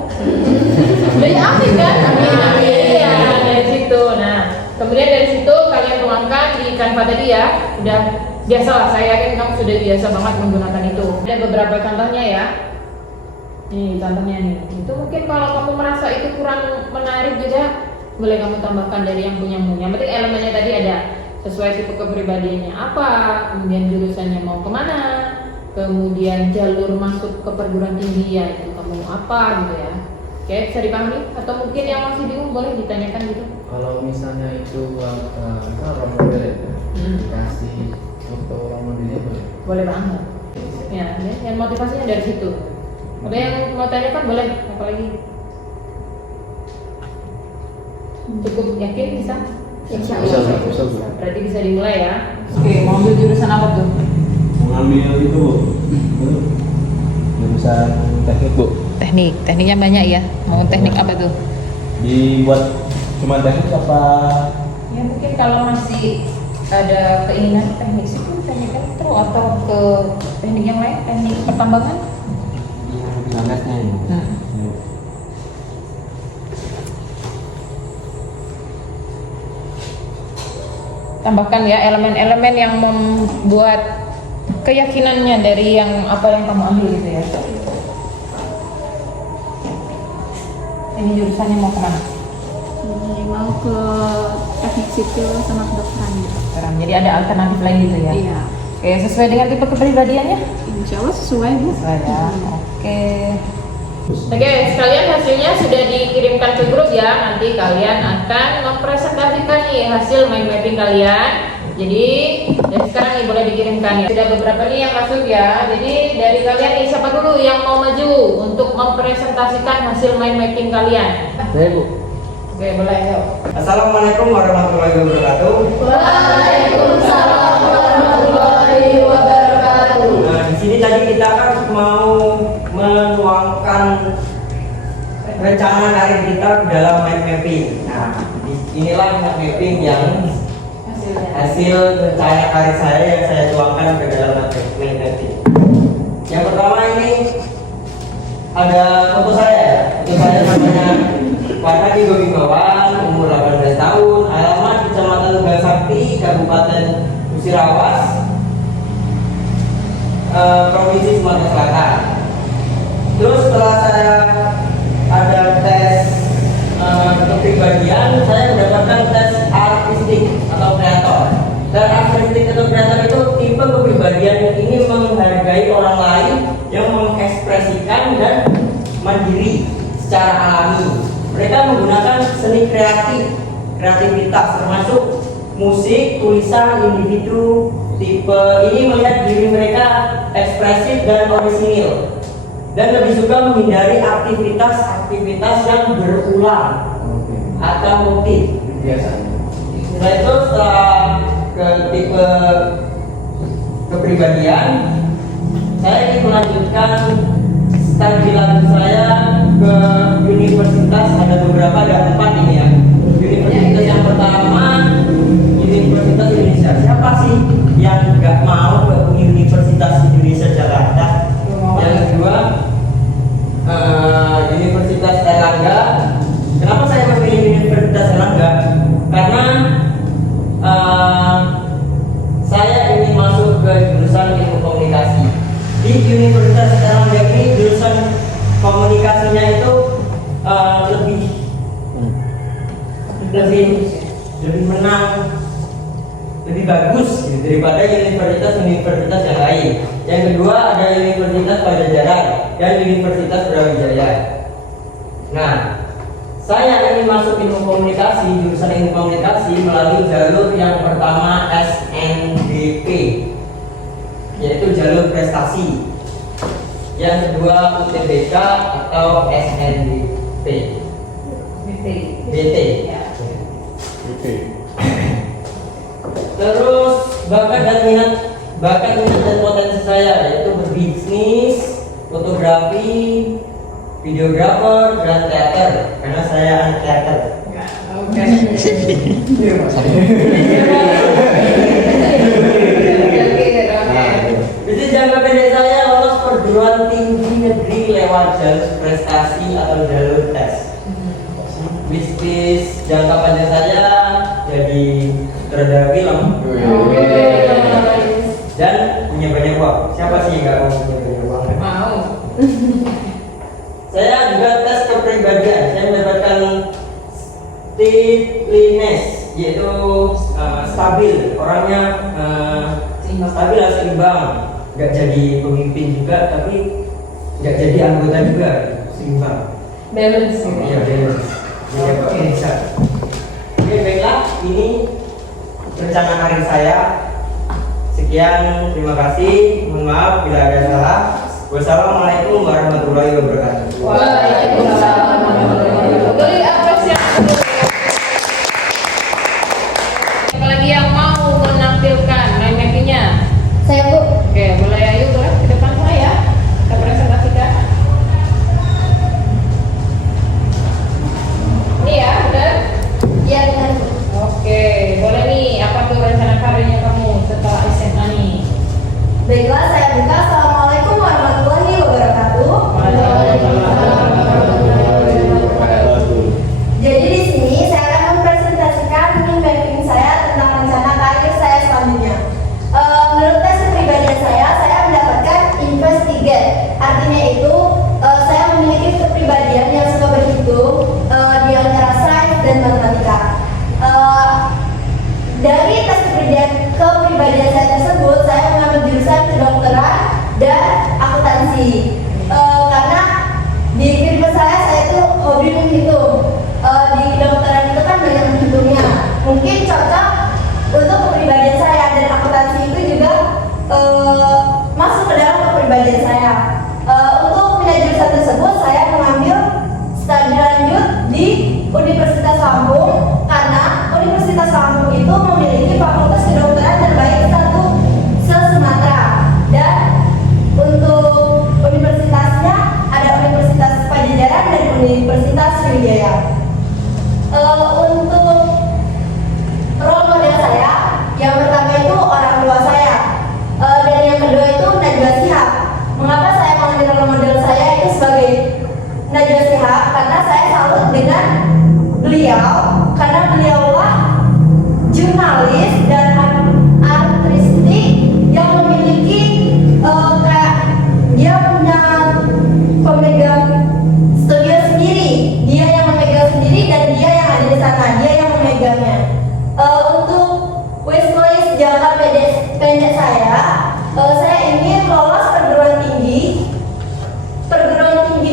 dari amin kan, amin ya dari situ. Nah kemudian dari situ kalian tuangkan di Canva tadi ya, udah biasalah, saya yakin kamu sudah biasa banget menggunakan itu. Ada beberapa contohnya ya. Nih contohnya nih. Itu mungkin kalau kamu merasa itu kurang menarik juga, boleh kamu tambahkan dari yang punyamu. Yang penting elemennya tadi ada, sesuai tipe kepribadiannya apa, kemudian jurusannya mau kemana, kemudian jalur masuk ke perguruan tinggi ya itu kamu apa gitu ya. Oke, bisa dipahami? Atau mungkin yang masih bingung boleh ditanyakan gitu. Kalau misalnya itu buat role model ya, dikasih foto role modelnya boleh? Boleh banget. Ya, yang motivasinya dari situ. Ada yang mau tanyakan boleh, apalagi? Cukup yakin bisa? Bisa. Berarti bisa dimulai ya. Oke, mau ambil jurusan apa tuh? Mengambil itu jurusan teknik Bu. Tekniknya banyak ya. Mau teknik apa tuh? Dibuat cuma teknik apa? Ya mungkin kalau masih ada keinginan teknik sipil, teknik elektro atau ke teknik yang lain, teknik pertambangan. magnesnya ini. Tambahkan ya elemen-elemen yang membuat keyakinannya dari yang apa yang kamu ambil gitu ya. Ini jurusannya mau kemana? Ini mau ke teknik sipil sama kedokteran. Sekarang jadi ada alternatif lain gitu ya. Iya. Oke, sesuai dengan tipe kepribadiannya? Insya Allah sesuai Bu. Sesuai ya. Oke. Oke, sekalian hasilnya sudah dikirimkan ke grup ya. Nanti kalian akan mempresentasikan nih hasil mind mapping kalian. Jadi dari sekarang nih boleh dikirimkan ya. Sudah beberapa nih yang masuk ya. Jadi dari kalian nih siapa dulu yang mau maju untuk mempresentasikan hasil mind mapping kalian? Saya Bu. Oke, boleh yuk. Assalamualaikum warahmatullahi wabarakatuh. Waalaikumsalam warahmatullahi wabarakatuh. Nah, di sini tadi kita kan mau menuangkan rencana karir kita dalam mind mapping. Nah, inilah mind mapping yang hasil rencana karir saya yang saya tuangkan ke dalam mind mapping. Yang pertama ini ada foto saya. Foto saya namanya Warna Digo Bimbawan, umur 18 tahun, alamat Kecamatan Tegal Sakti, Kabupaten Musirawas, Provinsi Sumatera Selatan. Terus setelah saya ada tes kepribadian, saya mendapatkan tes artistik atau kreator. Dan artistik atau kreator itu tipe kepribadian ini menghargai orang lain yang mengekspresikan dan mandiri secara alami. Mereka menggunakan seni kreativitas termasuk musik, tulisan, individu. Tipe ini melihat diri mereka ekspresif dan orisinil dan lebih suka menghindari aktivitas yang berulang atau motif biasanya. Setelah itu setelah ke tipe kepribadian, saya ingin melanjutkan studi lanjut saya ke universitas. Ada beberapa, ada 4 ini ya. Universitas yang pertama Universitas Indonesia. Siapa sih yang nggak mau ke Universitas Indonesia Jakarta? Yang kedua Universitas Erlangga. Kenapa saya memilih Universitas Erlangga? Karena saya ingin masuk ke jurusan ilmu komunikasi. Di Universitas Erlangga ini jurusan komunikasinya itu lebih menang, lebih bagus gitu, daripada universitas yang lain. Yang kedua ada Universitas Pajajaran dan Universitas Brawijaya. Nah, saya ingin masuk ilmu komunikasi, jurusan ilmu komunikasi melalui jalur yang pertama SNDP, yaitu jalur prestasi. Yang kedua UTBK atau SNDP. BT. Terus bakat minat dan potensi saya yaitu berbisnis, fotografi, videografer, dan teater. Karena saya anak teater. Itu jangka pendek saya lolos perguruan tinggi negeri lewat jalur prestasi atau jalur tes. Bisnis jangka panjang saya jadi sutradara film dan punya banyak uang. Siapa sih yang nggak mau punya banyak uang? Mau. Saya juga tes kepribadian. Saya mendapatkan steadiness, yaitu stabil, orangnya stabil, seimbang. Nggak jadi pemimpin juga, tapi nggak jadi anggota juga, seimbang. Balance. Iya, balance. Oke, baiklah, ini rencana karir saya. Sekian, terima kasih. Mohon maaf bila ada salah. Wassalamualaikum warahmatullahi wabarakatuh. Waalaikumsalam warahmatullahi wabarakatuh. Beri apresiasi. Siapa lagi yang mau menampilkan mind mapping-nya? Saya Bu. Oke, boleh ayo boleh ke depan saya. Kita presentasikan. Ini ya, benar? Iya benar Bu. Oke, boleh nih. Apa tuh rencana karirnya kamu setelah SMA nih? Baiklah, saya buka. Assalamualaikum warahmatullahi wabarakatuh. masuk ke dalam kepribadian saya. Untuk pindah jurusan tersebut saya mengambil studi lanjut di Universitas Lampung karena Universitas Lampung itu memiliki fakultas kedokteran terbaik satu se-Sumatera, dan untuk universitasnya ada Universitas Pajajaran dan Universitas Sriwijaya. Untuk role model saya, yang pertama itu orang tua saya, dan yang kedua itu Najwa Shihab. Mengapa saya mengambil role model saya itu sebagai Najwa Shihab? Karena saya salut dengan beliau, karena beliaulah jurnalis dan artistik yang memiliki kayak dia punya pemegang studio sendiri, dia yang memegang sendiri dan dia yang ada di sana, dia yang memegangnya. Untuk wishlist jangka pendek saya ingin lolos perguruan tinggi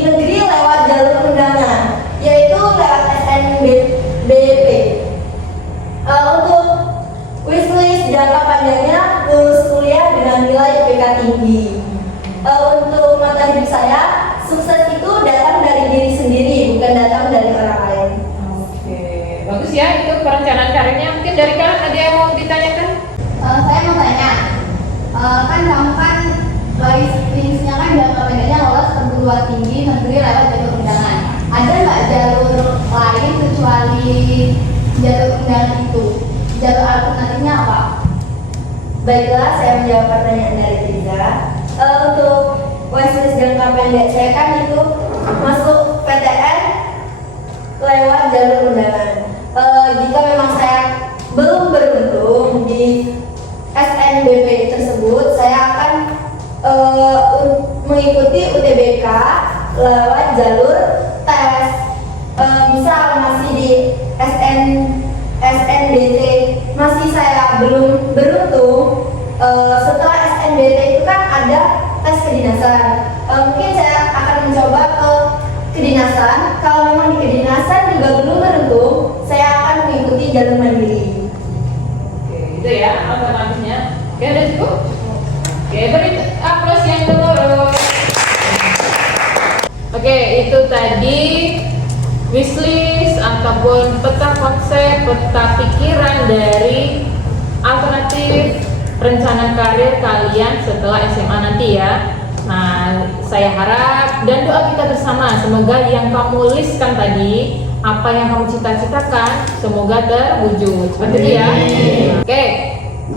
negeri lewat jalur undangan, yaitu lewat SNBP. Untuk wishlist jangka panjangnya lulus kuliah dengan nilai IPK tinggi. Untuk mata hidup saya, sukses itu datang dari diri sendiri, bukan datang dari orang lain. Oke, bagus ya, itu perencanaan karirnya. Mungkin dari kalian ada yang mau ditanyakan? Saya mau tanya, kan kamu kan wishlistnya kan jangka pendeknya lolos perguruan tinggi negeri lewat jalur undangan. Ada nggak jalur lain kecuali jalur undangan itu? Jalur alternatifnya apa? Baiklah, saya menjawab pertanyaan dari Riza. Untuk wishlist jangka pendek saya kan itu masuk PTN lewat jalur undangan. Jika memang saya belum beruntung di SNBP tersebut, saya akan mengikuti UTBK lewat jalur tes. Misal masih di SNBT masih saya belum beruntung, setelah SNBT itu kan ada tes kedinasan. Mungkin saya akan mencoba ke kedinasan. Kalau memang di kedinasan juga belum beruntung, saya akan mengikuti jalur mandiri. Oke, itu ya alternatifnya. Oke, udah cukup? Oke, beri aplaus yang gemuruh. Oke, itu tadi wishlist ataupun peta konsep, peta pikiran dari alternatif rencana karir kalian setelah SMA nanti ya. Nah, saya harap dan doa kita bersama, semoga yang kamu listkan tadi, apa yang kamu cita-citakan, semoga terwujud. Seperti itu ya. Oke,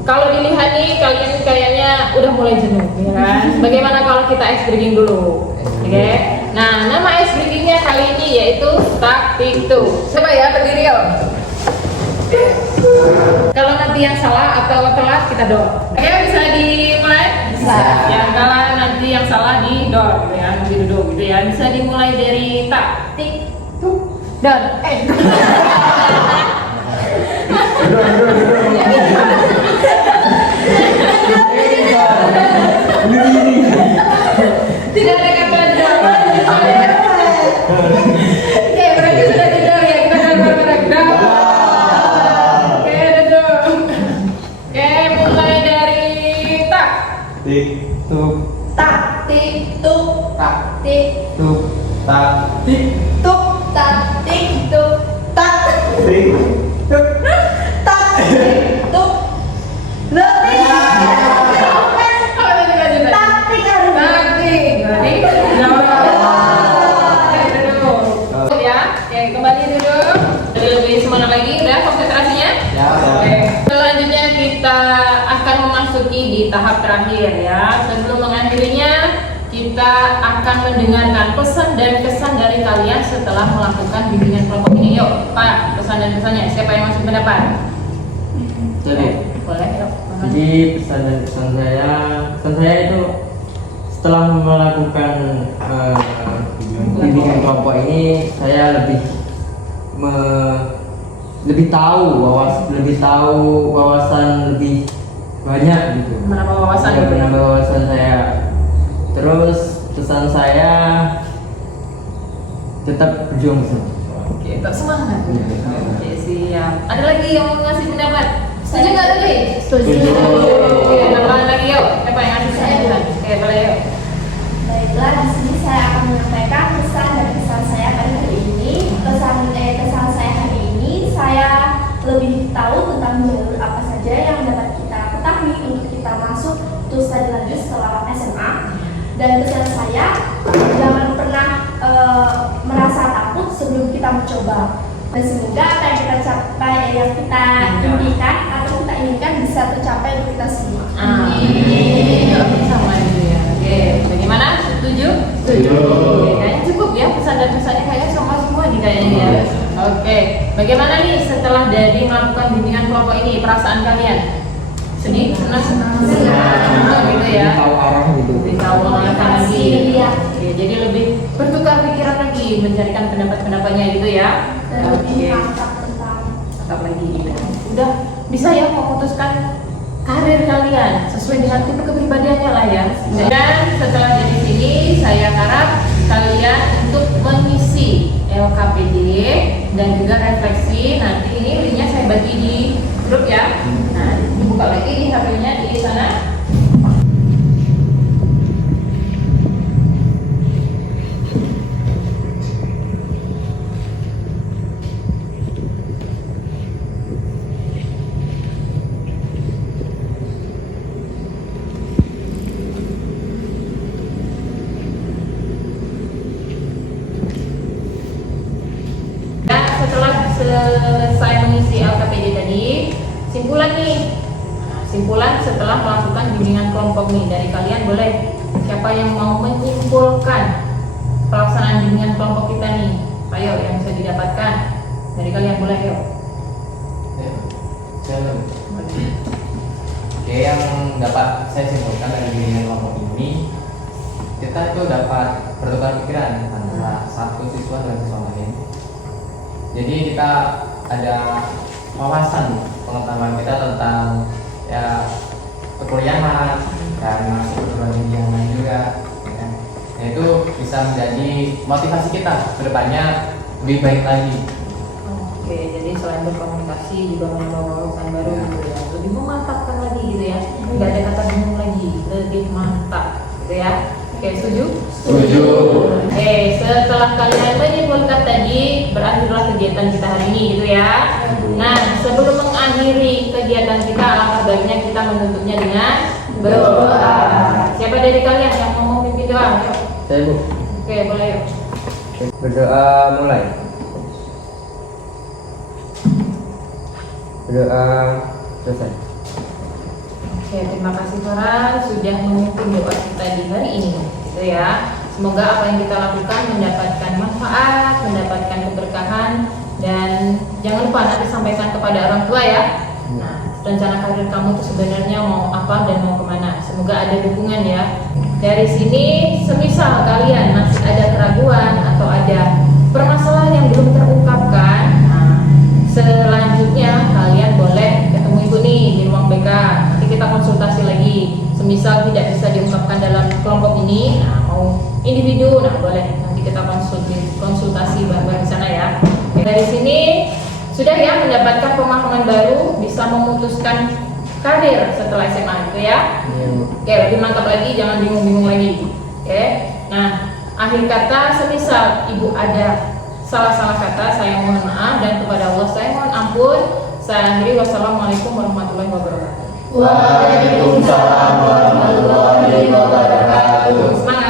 kalau dilihat nih kalian kayaknya udah mulai jenuh, ya kan? Bagaimana kalau kita ice breaking dulu? Oke. Nah, nama ice breakingnya kali ini yaitu taktik tuh. Coba ya, berdiri yuk. Kalau nanti yang salah atau telat kita dorong. Oke, bisa dimulai? Bisa. Yang kalah nanti yang salah didorong gitu ya, nanti duduk gitu ya. Bisa dimulai dari taktik tuh dan tidak ada kata dorong. Oke, berarti sudah didorong ya, kita dorong bareng. Oke, duduk. Oke, mulai dari tak. Tik tuk Taktik tuk, taktik tuk tak tik tuk, taktik tuk, tik tuk. taktik tuk. Lebih Kalau tadi lanjut lagi. taktik harus Taktik. Berarti jawab. Oke, duduk. Ya, oke, kembali duduk. Lebih semangat lagi, udah konsentrasinya? Ya. Oke. Selanjutnya kita akan memasuki di tahap terakhir ya. Sebelum mengakhirinya, kita akan mendengarkan pesan dan kesan dari kalian setelah melakukan bimbingan kelompok ini. Yuk, Pak, pesan dan kesannya. Siapa yang masuk pendapat? Jadi, Boleh, yuk. jadi pesan dan kesan saya itu setelah melakukan bimbingan kelompok ini, saya lebih tahu wawasan lebih banyak gitu. Menambah wawasan Ya, gitu ya? menambah wawasan saya. Terus pesan saya tetap berjuang bersama. Oke, tetap semangat. Oke, siap. Ada lagi yang mau ngasih pendapat? Setuju nggak tadi? Setuju. Oke, tambahan lagi yuk. untuk studi lanjut setelah SMA. Dan pesan saya, jangan pernah merasa takut sebelum kita mencoba. Dan semoga apa yang kita capai, yang kita impikan atau kita inginkan bisa tercapai untuk kita semua. Amin. Sama itu ya. Oke, bagaimana? Setuju? Setuju. Oke, kayaknya cukup ya pesan dan pesannya kayaknya sama semua nih kayaknya ya. Oke, bagaimana nih setelah dari melakukan bimbingan kelompok ini perasaan kalian? Sedih, senang, gitu ya. Tahu arah gitu. Lebih tahu mengarahkan lagi. Iya. Oke, jadi lebih bertukar pikiran lagi, mencarikan pendapat-pendapatnya gitu ya. Dan lebih mantap tentang Tetap lagi gitu. Udah bisa ya memutuskan karir kalian sesuai dengan tipe kepribadiannya lah ya. Dan setelah dari sini saya harap kalian untuk mengisi LKPD dan juga refleksi. Nanti ini linknya saya bagi di grup ya. Nah, dibuka lagi di HP-nya di sana. Dan setelah selesai mengisi LKPD tadi, simpulan nih. Simpulan setelah melakukan bimbingan kelompok nih dari kalian boleh siapa yang mau menyimpulkan pelaksanaan bimbingan kelompok kita nih? Ayo yang bisa didapatkan dari kalian boleh yuk. Oke, yang dapat saya simpulkan dari bimbingan kelompok ini, kita itu dapat bertukar pikiran antara satu siswa dengan siswa lain. Jadi kita ada wawasan pengetahuan kita tentang ya perkuliahan dan masuk perguruan tinggi yang lain juga, ya kan? Nah, itu bisa menjadi motivasi kita kedepannya lebih baik lagi. Oke, jadi selain berkomunikasi juga menambah wawasan baru gitu ya, lebih memantapkan lagi gitu ya, nggak ada kata bingung lagi, lebih mantap gitu ya. Oke, setuju? Setuju. Oke, setelah kalian menyimpulkan tadi, berakhirlah kegiatan kita hari ini gitu ya. Nah, sebelum mengakhiri kegiatan kita, alangkah baiknya kita menutupnya dengan berdoa. Siapa dari kalian yang mau memimpin doa? Yuk. Saya Bu. Oke, boleh yuk. Berdoa mulai. Berdoa selesai. Oke, terima kasih Farhan sudah memimpin doa kita di hari ini, gitu ya. Semoga apa yang kita lakukan mendapatkan manfaat, mendapatkan keberkahan, dan jangan lupa nanti sampaikan kepada orang tua ya. Nah, rencana karir kamu itu sebenarnya mau apa dan mau kemana? Semoga ada dukungan ya. Dari sini, semisal kalian masih ada keraguan atau ada permasalahan yang belum terungkapkan, nah, selanjutnya kalian boleh ketemu ibu nih di ruang BK. Nanti kita konsultasi lagi. Semisal tidak bisa diungkapkan dalam kelompok ini, nah mau individu, nah boleh nanti kita konsultasi bareng-bareng di sana ya. Oke, dari sini sudah ya mendapatkan pemahaman baru, bisa memutuskan karir setelah SMA gitu ya. Oke, lebih mantap lagi, jangan bingung-bingung lagi. Oke, nah akhir kata semisal ibu ada salah-salah kata, saya mohon maaf, dan kepada Allah saya mohon ampun. Saya akhiri, wassalamualaikum warahmatullahi wabarakatuh. Waalaikumsalam warahmatullahi wabarakatuh. Semangat.